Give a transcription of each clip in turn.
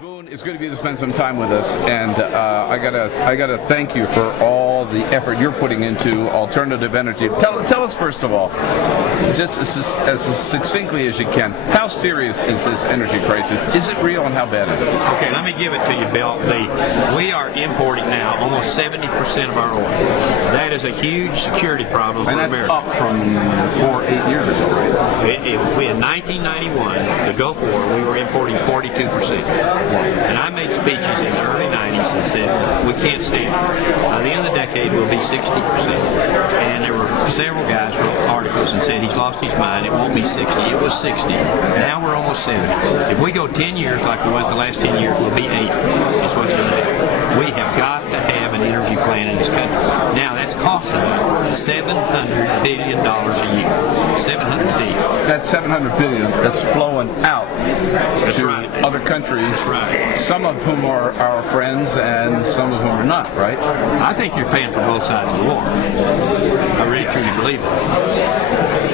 Boone, it's good of you to spend some time with us, and I gotta thank you for all the effort you're putting into alternative energy. Tell us first of all, just as succinctly as you can, how serious is this energy crisis? Is it real, and how bad is it? Okay, let me give it to you, Bill. We are importing now almost 70% of our oil. That is a huge security problem for America. And that's up from 8 years ago, right? In 1991, the Gulf War, we were importing 42%. And I made speeches in the early 90s that said, we can't stand it. By the end of the decade, we'll be 60%. And there were several guys who wrote articles and said, he's lost his mind, it won't be 60. It was 60. Now we're almost 70. If we go 10 years like we went the last 10 years, we'll be 80. That's what's going to happen. We have got to have an energy plan in this country. Now, that's costing us $700 billion a year. $700 billion. That's $700 billion that's flowing out to right. other countries, Right. some of whom are our friends and some of whom are not, right? I think you're paying for both sides of the war. I really truly believe it.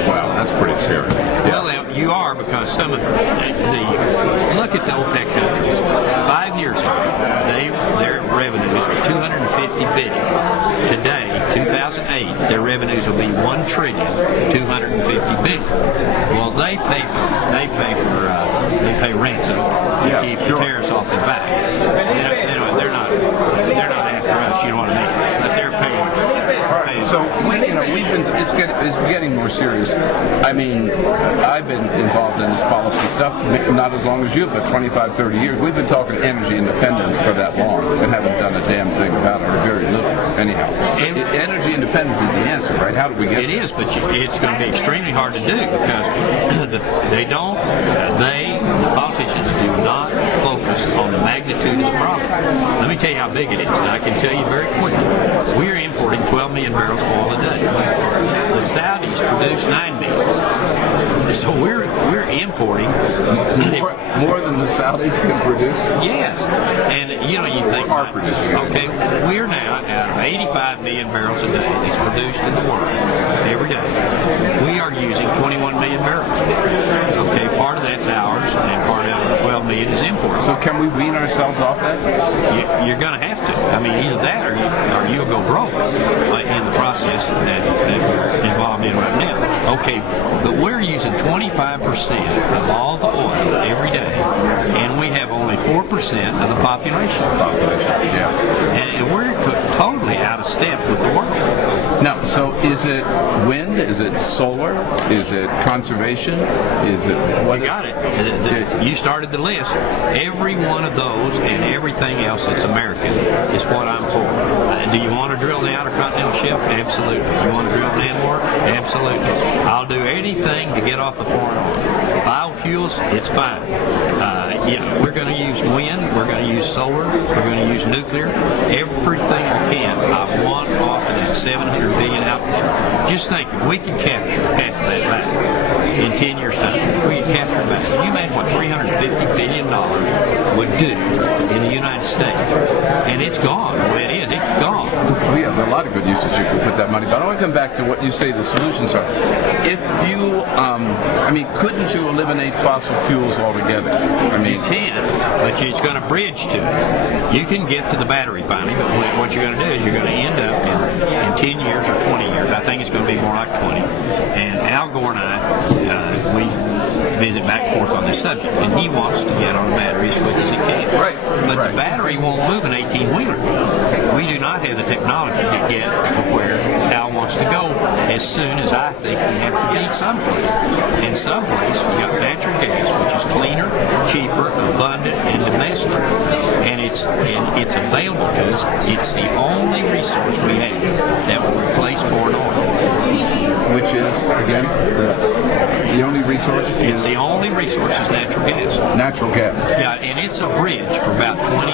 Wow, that's pretty scary. Well, you are, because some of look at the OPEC countries. 5 years ago, their revenues were $250 billion. Today, 2008, their revenues will be $1 trillion, $250 billion. Well, they pay ransom to keep the terrorists off their back. They're not after us. You know what I mean? But they're paying. So it's getting more serious. I mean, I've been involved in this policy stuff, not as long as you, but 25, 30 years. We've been talking energy independence for that long and haven't done a damn thing about it, or very little, anyhow. So energy independence is the answer, right? How do we get it? It is, but it's going to be extremely hard to do, because the politicians do not focus on the magnitude of the problem. Let me tell you how big it is, and I can tell you very quickly. We are importing 12 million barrels of oil a day. The Saudis produce 9 million. So we're importing more than the Saudis can produce. Yes, and you think are producing. Okay, we're now out of 85 million barrels a day that's produced in the world every day. We are using 21 million barrels. Okay, part of that's ours, and part of the 12 million is imported. So can we wean ourselves off that? You're going to have to. I mean, either that or you'll go broke in the process that we're involved in right now. Okay, but we're using 25% of all the oil every day, and we have only 4% of the population. Yeah. And we're totally out of step with the world. Now, so is it wind? Is it solar? Is it conservation? Is it what? You got it. You started the list. Every one of those and everything else that's American is what I'm for. Do you want to drill in the Outer Continental Shelf? Absolutely. You want to drill in Anwar? Absolutely. I'll do anything to get off of foreign oil. Biofuels, it's fine. We're going to use wind. We're going to use solar. We're going to use nuclear. Everything we can. I want off of that 700 billion outflow. Just think, if we could capture half of that back in 10 years' time, if we could capture it back, can you imagine what $350 billion would do in the United States? And it's gone. The way it is, it's gone. Well, yeah, there are a lot of good uses you can put that money. But I want to come back to what you say the solutions are. If you, couldn't you eliminate fossil fuels altogether? You can, but it's going to bridge to it. You can get to the battery finally, but what you're going to do is you're going to end up in 10 years or 20 years. I think it's going to be more like 20. And Al Gore and I, we visit back and forth on this subject, and he wants to get on the battery as quick as he can. Right. But the battery won't move an 18-wheeler. We do not have the technology to get to where Al wants to go as soon as I think we have to be someplace. And someplace, we got natural gas, which is cleaner, cheaper, abundant, and domestic. And it's available to us. It's the only resource we have that will replace foreign oil. Which is, again, the only resource? It's the only resource is natural gas. Natural gas. Yeah, and it's a bridge for about 20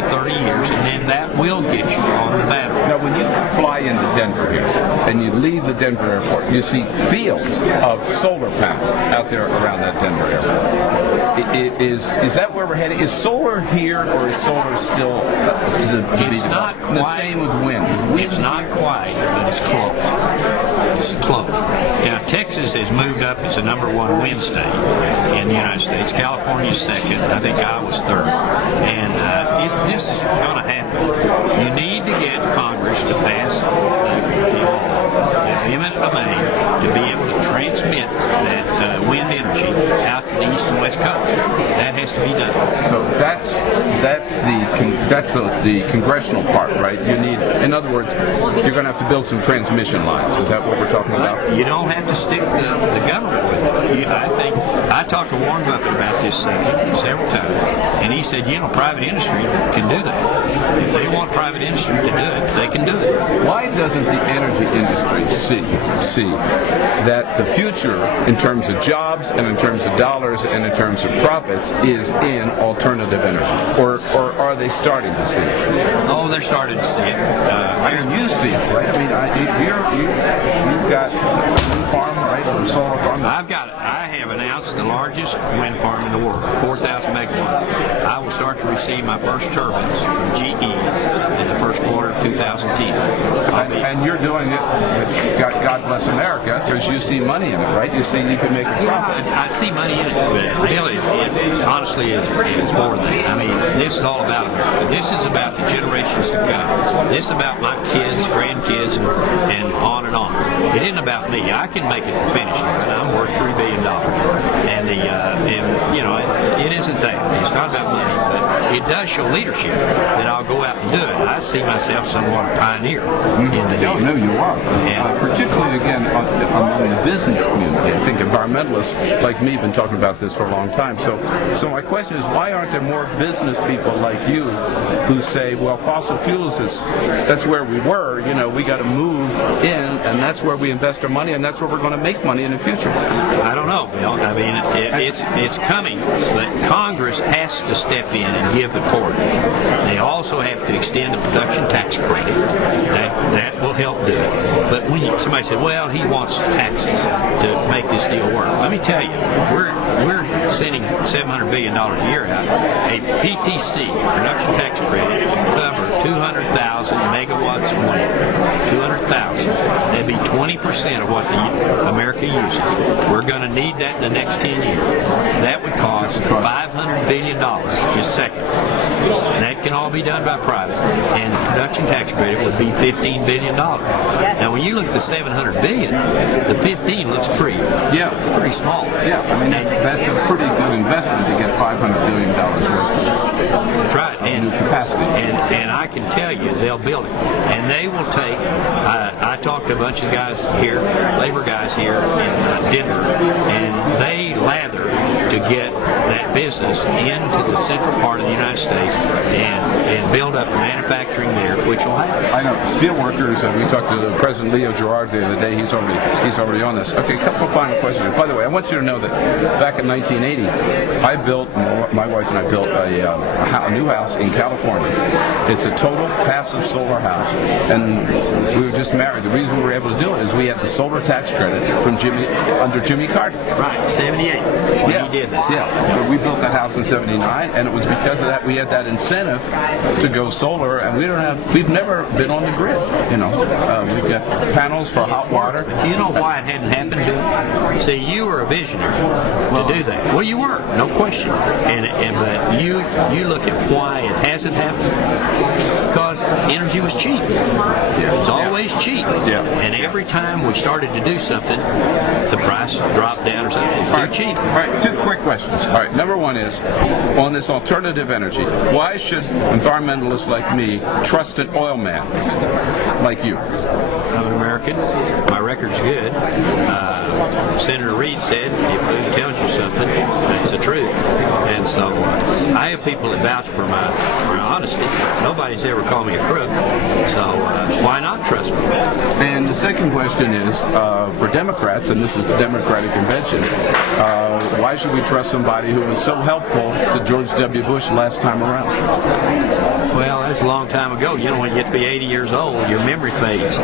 to 30 years, and then that will get you on the battery. Now, when you fly into Denver here, and you leave the Denver airport, you see fields of solar panels out there around that Denver airport. Is that where we're heading? Is solar here, or is solar still to be It's not quite. The same with wind. It's not quite, but it's close. is closed. Now, Texas has moved up as the #1 wind state in the United States. California's second. I think Iowa's third. And this is going to happen. You need to get Congress to pass the law, the eminent domain, to be able to transmit that wind energy out to the east and west coast. That has to be done. So that's the congressional part, right? You need, in other words, you're going to have to build some transmission lines. Is that what we're talking about? You don't have to stick the government with it. I talked to Warren Buffett about this subject several times, and he said, private industry can do that. If they want private industry to do it, they can do it. Why doesn't the energy industry see that the future, in terms of jobs and in terms of dollars and in terms of profits, is in alternative energy? Or are they starting to see it? Oh, they're starting to see it. You see it, right? I mean, you've got a wind farm, right, or solar farm. I have announced the largest wind farm in the world, 4,000 megawatts. I will start to receive my first turbines from GE in the first quarter of 2010. And you're doing it, God bless America, because you see money in it, right? You see you can make a profit. I see money in it, but really, it honestly is more than that. I mean, this is all about America. This is about the generations to come. This is about my kids, grandkids, and on and on. It isn't about me. I can make it to finish line. I'm worth $3 billion, and it isn't that. It's not about money, but it does show leadership that I'll go out and do it. I see myself somewhat a pioneer in the deal. No, you are. Particularly, again, among the business community. I think environmentalists like me have been talking about this for a long time. So my question is, why aren't there more business people like you who say, well, fossil fuels that's where we were, we got to move in, and that's where we invest our money, and that's where we're going to make money in the future? I don't know, Bill. I mean, it's coming, but Congress has to step in and give the corridors. They also have to extend the production tax credit. That will help do it. But when somebody said, well, he wants taxes to make this deal work, let me tell you, we're sending $700 billion a year out. A PTC, production tax credit, can cover 200,000 megawatts of wind. 200,000. That'd be 20% of what America uses. We're going to need that in the next 10 years. That would cost $500 billion just a second. And that can all be done by private. And the production tax credit would be $15 billion. Now, when you look at the $700 billion, the 15 looks pretty small. Yeah, I mean, that's a pretty good investment to get $500 billion worth of That's right. new capacity. And I can tell you, they'll build it. And they will take, I talked to a bunch of guys here, labor guys here in Denver, and they lather to get that business into the central part of the United States and build up the manufacturing there, which will happen. I know. Steelworkers, we talked to President Leo Gerard the other day. He's already on this. Okay, a couple of final questions. By the way, I want you to know that back in 1980, my wife and I built a new house in California. It's a total passive solar house, and we were just married. The reason we were able to do it is we had the solar tax credit from under Jimmy Carter. Right, 78. When he did that. Yeah. But we built that house in 79, and it was because of that we had that incentive to go solar, and we've never been on the grid. We've got panels for hot water. But do you know why it hadn't happened, Bill? See, you were a visionary to do that. Well, you were, no question. But you look at why it hasn't happened, because energy was cheap. It was always cheap. Yeah. And every time we started to do something, the price dropped down or something. It's too cheap. All right, two quick questions. All right, number one is, on this alternative energy, why should environmentalists like me trust an oil man like you? I'm an American. My record's good. Senator Reid said, if Boone tells you something, it's the truth. And so I have people that vouch for my honesty. Nobody's ever called me a crook. So why not trust me? And the second question is, for Democrats, and this is the Democratic Convention, why should we trust somebody who was so helpful to George W. Bush last time around? Well, that's a long time ago. You know, when you get to be 80 years old, your memory fades.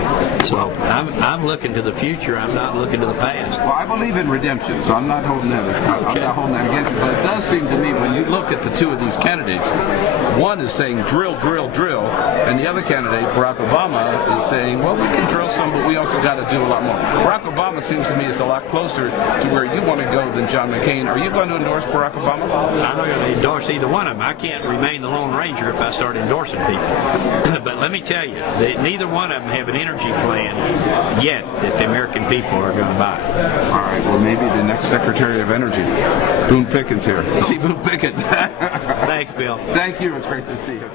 So I'm looking to the future. I'm not looking to the past. Well, I believe in redemption, so I'm not holding that. I'm not holding that against you. But it does seem to me when you look at the two of these candidates, one is saying drill, drill, drill, and the other candidate, Barack Obama, is saying, well, we can drill some, but we also got to do a lot more. Barack Obama seems to me is a lot closer to where you want to go than John McCain. Are you going to endorse Barack Obama? I'm not going to endorse either one of them. I can't remain the Lone Ranger if I start endorsing people. But let me tell you, neither one of them have an energy plan yet that the American people are going to buy. All right, well, maybe the next Secretary of Energy, Boone Pickens here. See Boone Pickens. Thanks, Bill. Thank you. It's great to see you.